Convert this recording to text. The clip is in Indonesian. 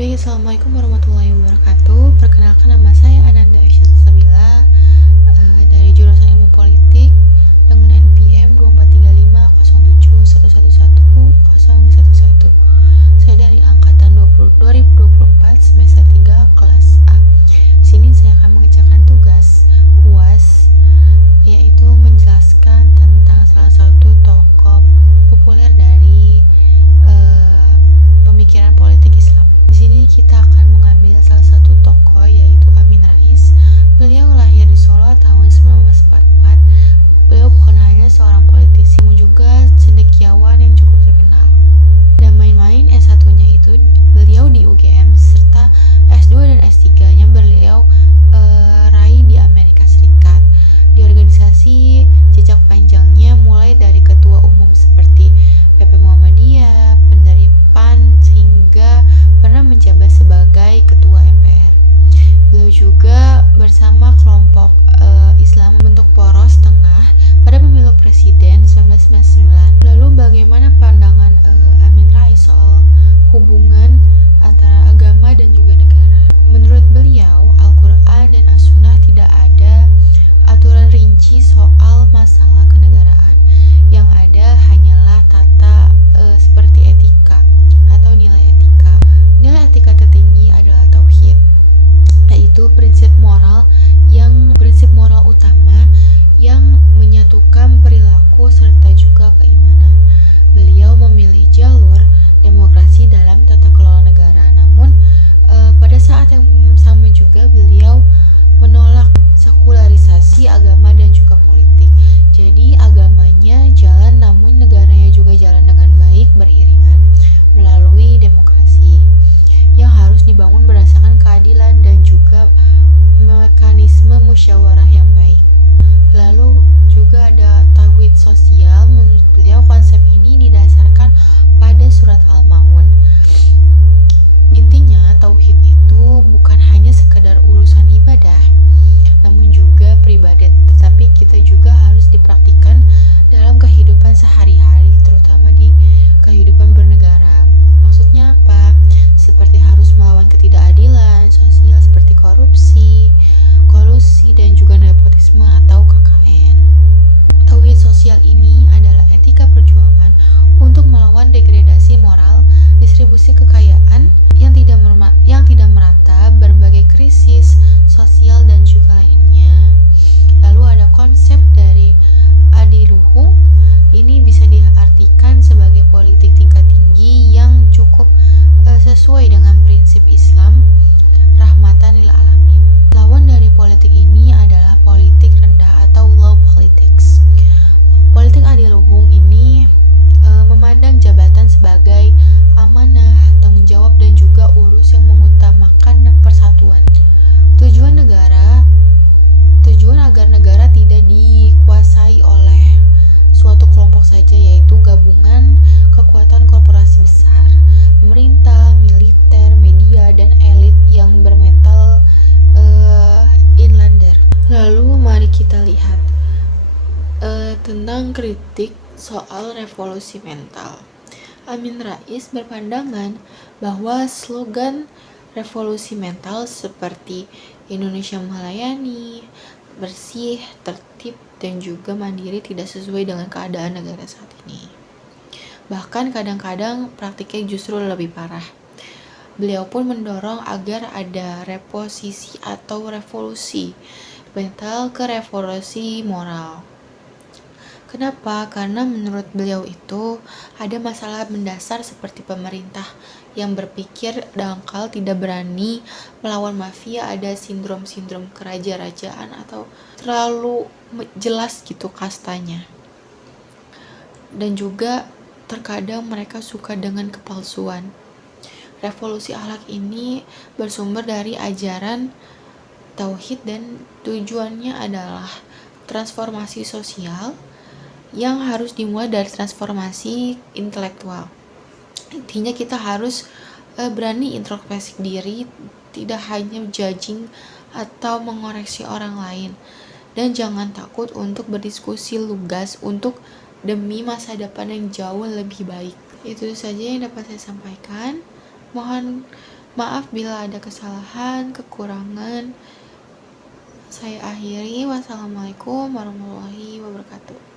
Baik, Assalamualaikum warahmatullahi wabarakatuh. Perkenalkan, nama saya Ananda Aisyah Sabila, dari jurusan Ilmu Politik dengan NPM 243507111011. Saya dari angkatan 2024 semester 3 kelas A. Sini saya akan mengerjakan tugas UAS, yaitu menjelaskan tentang salah satu tokoh populer dari pemikiran politik Islam. Di sini kita akan mengambil salah satu tokoh, yaitu Amin Rais. Beliau lahir di Solo tahun 1944. Beliau bukan hanya seorang politisi, namun juga cendekiawan yang cukup terkenal. Dan main-main S1-nya itu beliau di UGM, serta S2 dan S3-nya beliau raih di Amerika Serikat. Di organisasi, jejak panjangnya mulai dari ketua umum seperti PP Muhammadiyah, pendiri PAN, hingga pernah menjabat sebagai ketua MPR. Beliau juga bersama kelompok Islam membentuk Poros Tengah pada pemilu presiden 1999. Lalu bagaimana pandangan Amin Rais soal hubungan antara agama dan juga negara? Menurut beliau, Al-Quran dan As-Sunnah tidak ada aturan rinci soal masalah kenegaraan. Yang ada hanyalah tata seperti etika atau nilai etika. Nilai etika tertinggi adalah tauhid, yaitu prinsip moral utama yang menyatukan perilaku serta juga keimanan. Beliau memilih jalur demokrasi dalam tata kelola negara, namun pada saat yang sama juga beliau menolak sekularisasi agama dan juga politik. Jadi agamanya jalan, namun negaranya juga jalan dengan baik beriringan melalui demokrasi yang harus dibangun berdasarkan keadilan dan juga mekanisme musyawarah yang baik. Lalu juga ada tauhid sosial. Menurut beliau, konsep ini didasarkan pada surat Al-Maun. Intinya, tauhid itu bukan hanya sekedar urusan ibadah, namun juga pribadi, tetapi kita juga harus dipraktikkan dalam kehidupan sehari-hari, terutama di kehidupan bernegara. Maksudnya apa? Seperti harus melawan ketidakadilan sosial seperti korupsi, kolusi, dan juga nepotisme atau KKN. Tauhid sosial ini adalah etika perjuangan untuk melawan degradasi moral, distribusi kekayaan yang tidak merata, berbagai krisis sosial dan juga lainnya. Lalu ada konsep dari adiluhung. Ini bisa diartikan sebagai politik tingkat tinggi yang cukup sesuai dengan prinsip Islam, rahmatan lil alamin. Lawan dari politik ini adalah politik rendah atau low politics. Politik adiluhung ini memandang jabatan sebagai amanah, tanggung jawab, dan juga urus yang mengutamakan persatuan. Tujuan agar negara tidak dikuasai oleh suatu kelompok saja, yaitu gabungan kekuatan korporasi besar, pemerintah, militer, media, dan elit yang bermental inlander. Lalu mari kita lihat tentang kritik soal revolusi mental. Amin Rais berpandangan bahwa slogan revolusi mental seperti Indonesia melayani, bersih, tertib, dan juga mandiri tidak sesuai dengan keadaan negara saat ini. Bahkan kadang-kadang praktiknya justru lebih parah. Beliau pun mendorong agar ada reposisi atau revolusi mental ke revolusi moral. Kenapa? Karena menurut beliau itu ada masalah mendasar seperti pemerintah yang berpikir dangkal, tidak berani melawan mafia, ada sindrom-sindrom keraja-rajaan atau terlalu jelas gitu kastanya. Dan juga terkadang mereka suka dengan kepalsuan. Revolusi akhlak ini bersumber dari ajaran tauhid dan tujuannya adalah transformasi sosial yang harus dimulai dari transformasi intelektual. Intinya kita harus berani introspeksi diri, tidak hanya judging atau mengoreksi orang lain, dan jangan takut untuk berdiskusi lugas untuk demi masa depan yang jauh lebih baik. Itu saja yang dapat saya sampaikan. Mohon Maaf bila ada kesalahan, kekurangan. Saya akhiri. Wassalamualaikum warahmatullahi wabarakatuh.